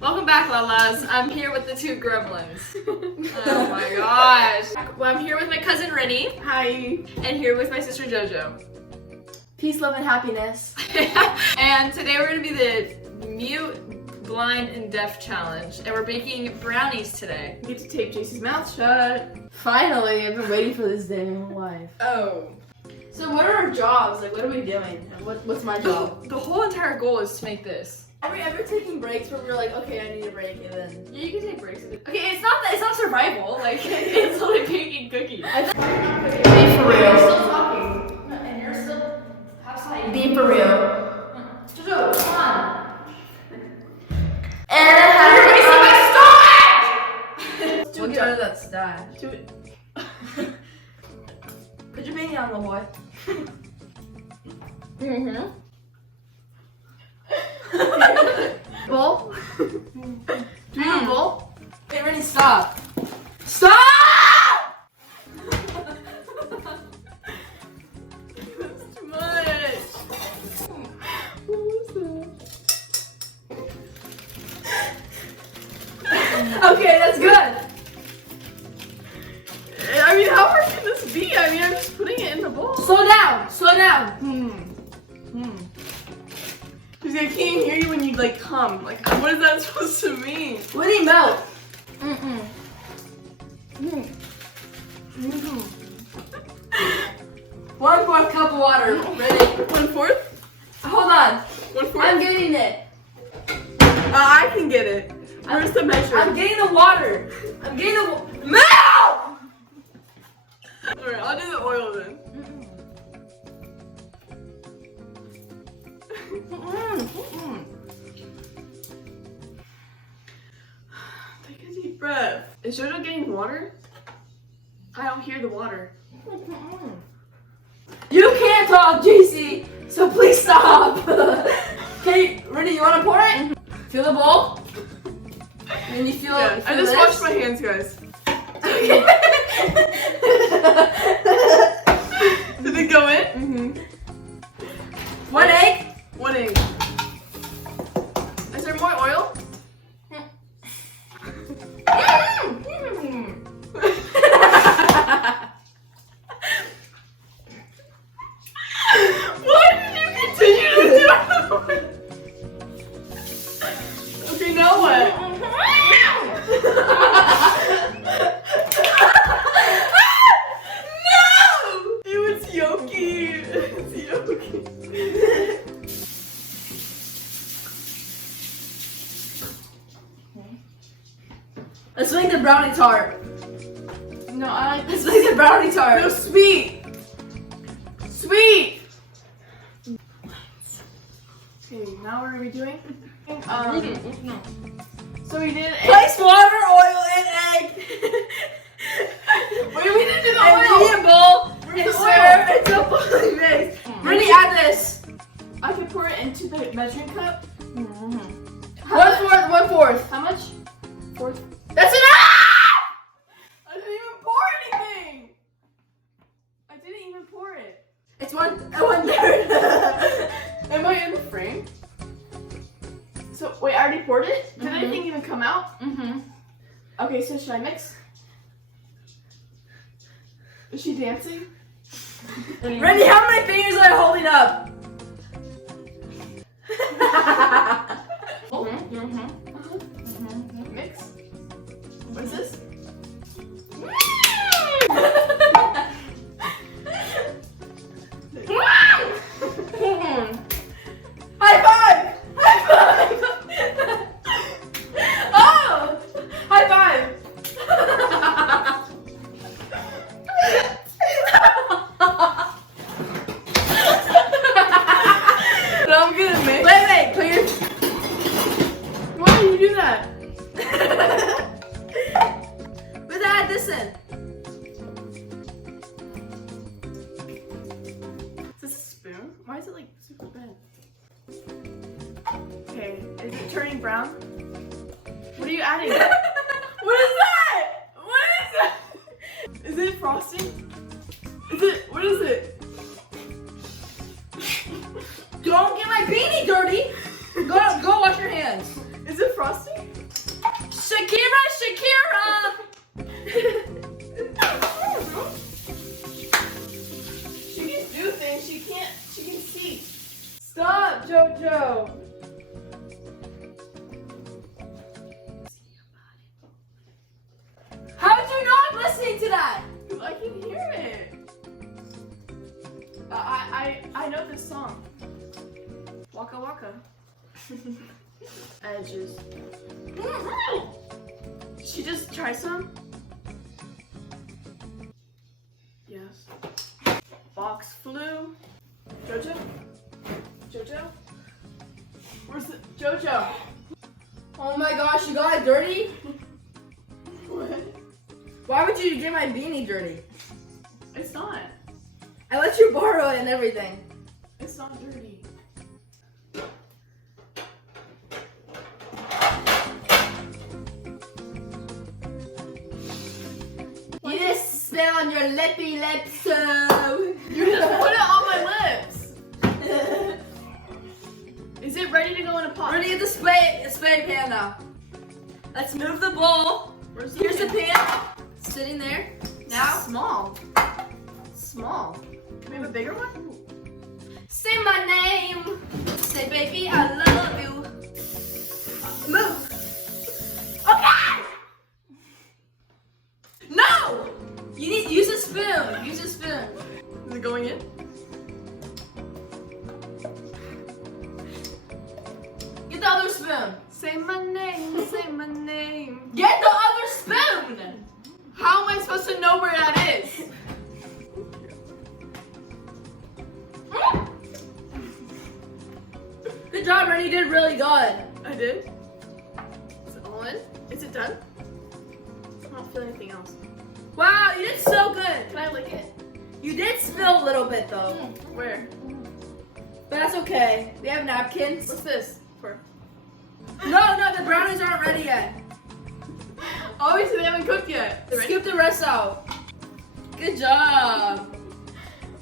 Welcome back, Lalas. I'm here with the two gremlins. Oh my gosh. Well, I'm here with my cousin Rennie. Hi. And here with my sister JoJo. Peace, love, and happiness. And today we're going to be the mute, blind, and deaf challenge. And we're baking brownies today. I get to tape JC's mouth shut. Finally, I've been waiting for this day in my life. Oh. So what are our jobs? Like, what are we doing? What's my job? The whole entire goal is to make this. Are we ever taking breaks where we're like, okay, I need a break, and then... Yeah, you can take breaks. Okay, it's not survival. Like, it's like baking cookies. Be for real. You're still talking. And you're still outside. Be for real. JoJo, come on. And You're wasting my stash! what kind of that stash? Do it. Put your baby on, little boy. Mm-hmm. Bowl? Do you have a bowl? Hey, Rennie, stop. Stop! That's too much. What was that? Okay, that's good. I mean, how hard can this be? I mean, I'm just putting it in the bowl. Slow down. Slow down. Because I can't hear you when you like come. Like, what is that supposed to mean? What do you melt? 1/4 cup of water. Ready? 1/4? Hold on. 1/4? I'm getting it. I can get it. Where's the measure? I'm getting the water. I'm getting the melt! Alright, I'll do the oil then. Take a deep breath. Is JoJo getting water? I don't hear the water. You can't talk, JC, so please stop. Okay, Rennie, you want to pour it? Feel the bowl? And you feel it? I just washed my hands, guys. Did it go in? 1 egg? 1 egg. Is there more oil? Why did you continue to do it? Okay, now what? No! Ew, it's yolky. It's yolky. Let's make the brownie tart. No, I like Let's make the brownie tart. No, sweet. Sweet. Okay, now what are we doing? So we did egg. Place water, oil, and egg. Wait, we didn't do the And oil. in a bowl. Where's And the stir oil? until fully mixed. Rennie, add this. I can pour it into the measuring cup. 1/4, 1/4. How much? 4. That's enough! I didn't even pour anything. I didn't even pour it. It's 1/3. Am I in the frame? So wait, I already poured it. Did anything even come out? Okay, so should I mix? Is she dancing? Rennie, how many fingers are you holding up? Mix. What is this? High five! High five! Oh! High five! So I'm gonna mix. Wait, put your... Why do you do that? Let's add this in. Is this a spoon? Why is it like super bad? Okay, is it turning brown? What are you adding? What is that? What is that? Is it frosting? Is it? What is it? Don't get my beanie dirty. Go wash your hands. Is it frosting? Shakira, Shakira! She can do things. She can see. Stop, JoJo. How did you not listening to that? I can hear it. I know this song. Waka Waka. Edges. Did she just try some? Yes. Fox flew. Jojo? Jojo? Where's the Jojo? Oh my gosh, you got it dirty? What? Why would you get my beanie dirty? It's not. I let you borrow it and everything. It's not dirty. You just spit on your lippy lips, so. You just put it on my lips. Is it ready to go in a pot? We're gonna get the spray pan now. Let's move the bowl. Where's Here's the pan. Sitting there. Now. Small. Small. Can we have a bigger one? Say my name. Say, baby, I love you. Move. Okay. No. You need use a spoon. Use a spoon. Is it going in? Get the other spoon. Say my name, say my name. Get the other spoon. How am I supposed to know where that is? Good job, Rennie. You did really good. I did. Is it all in? Is it done? I don't feel anything else. Wow, you did so good. Can I lick it? You did spill a little bit though, Where? but that's okay. We have napkins. What's this for? No, the brownies aren't ready yet. Obviously they haven't cooked yet. They ready? Scoop the rest out. Good job.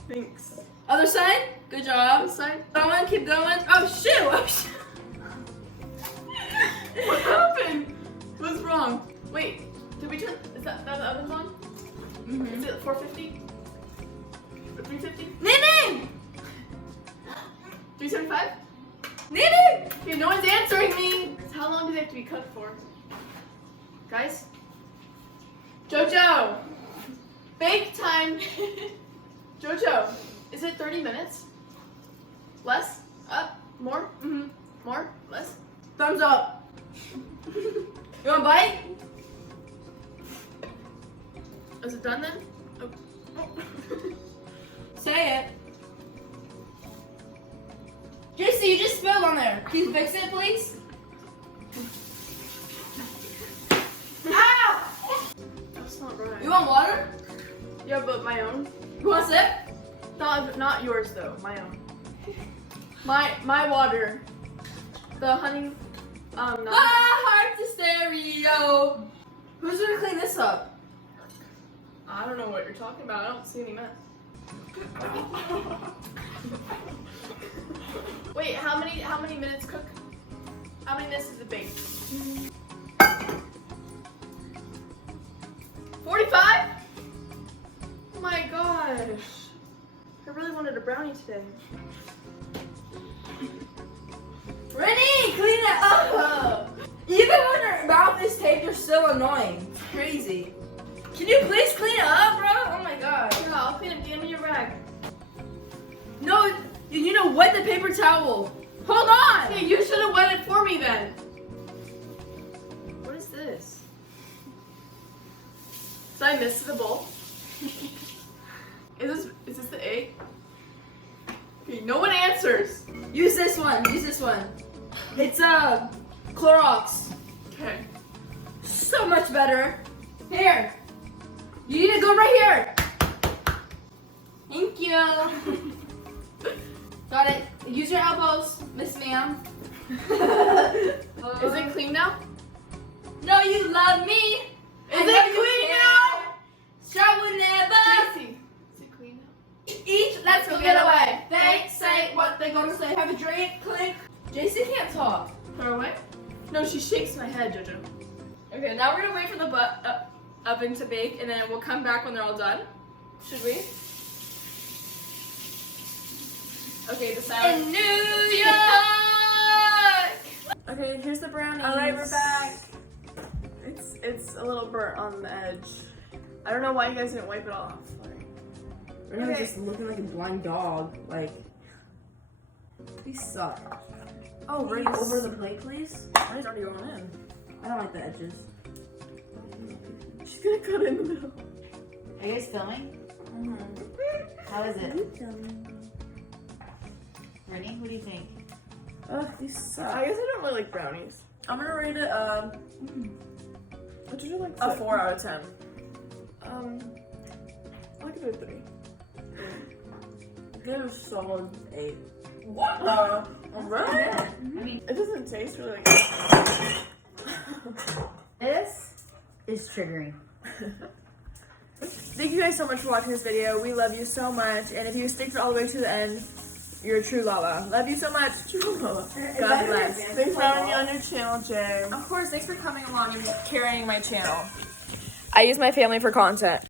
Thanks. Other side. Good job. This side? Going, keep going. Oh shoot! Oh, shoot. What happened? What's wrong? Wait, did we turn? Is that the oven's on? Is it 450? Or 350? Nene! 375? Nene! Okay, no one's answering me. How long do they have to be cooked for? Guys? Jojo! Bake time! Jojo, is it 30 minutes? Less? Up? More? Mm-hmm. More? Less? Thumbs up. You want a bite? Is it done then? Oh. Say it. JC, you just spilled on there. Can you fix it, please? Ow! That's not right. You want water? Yeah, but my own. You want a sip? Not yours though, my own. My water. The honey, no. Heart to stereo. Who's gonna clean this up? I don't know what you're talking about. I don't see any mess. Wait, how many minutes cook? How many minutes is it baked? 45? Oh my gosh. I really wanted a brownie today. Rennie, clean it up. Even when your mouth is taped, you're still annoying. It's crazy. Can you please clean it up, bro? Oh my god. Yeah, I'll clean it. Give me your rag. No, you need to wet the paper towel. Hold on. Hey, you should have wet it for me then. What is this? Did I miss the bowl? Is this the egg? Okay, no one answers. Use this one. Use this one. It's Clorox. Okay. So much better. Here. You need to go right here. Thank you. Got it. Use your elbows, Miss Ma'am. Is it clean now? No, you love me. Is it clean now? Shall we never Tracy, is it clean now? eat? Let's go get away. They say what they gonna say. Have a drink. Clink. JC can't talk. Throw away? No, she shakes my head, Jojo. Okay, now we're gonna wait for the oven to bake, and then we'll come back when they're all done. Should we? Okay, the sound. In New York! Okay, here's the brownies. All right, we're back. It's a little burnt on the edge. I don't know why you guys didn't wipe it off. Right now, Okay. just looking like a blind dog. Like, these suck. Oh, Bring Renee's over the plate, please. Renee's already going in. I don't like the edges. She's gonna cut in the middle. Are you guys filming? How is it? Rennie, what do you think? Ugh, these suck. I guess I don't really like brownies. I'm gonna rate it What did you like? a 4 out of 10. I give it a 3. They're solid 8. What? Really? I mean, It doesn't taste really like. this is triggering. Thank you guys so much for watching this video. We love you so much, and if you stick all the way to the end, you're a true Lala. Love you so much. True Lala. God bless. Thanks for having me on your channel, Jay. Of course, thanks for coming along and carrying my channel. I use my family for content.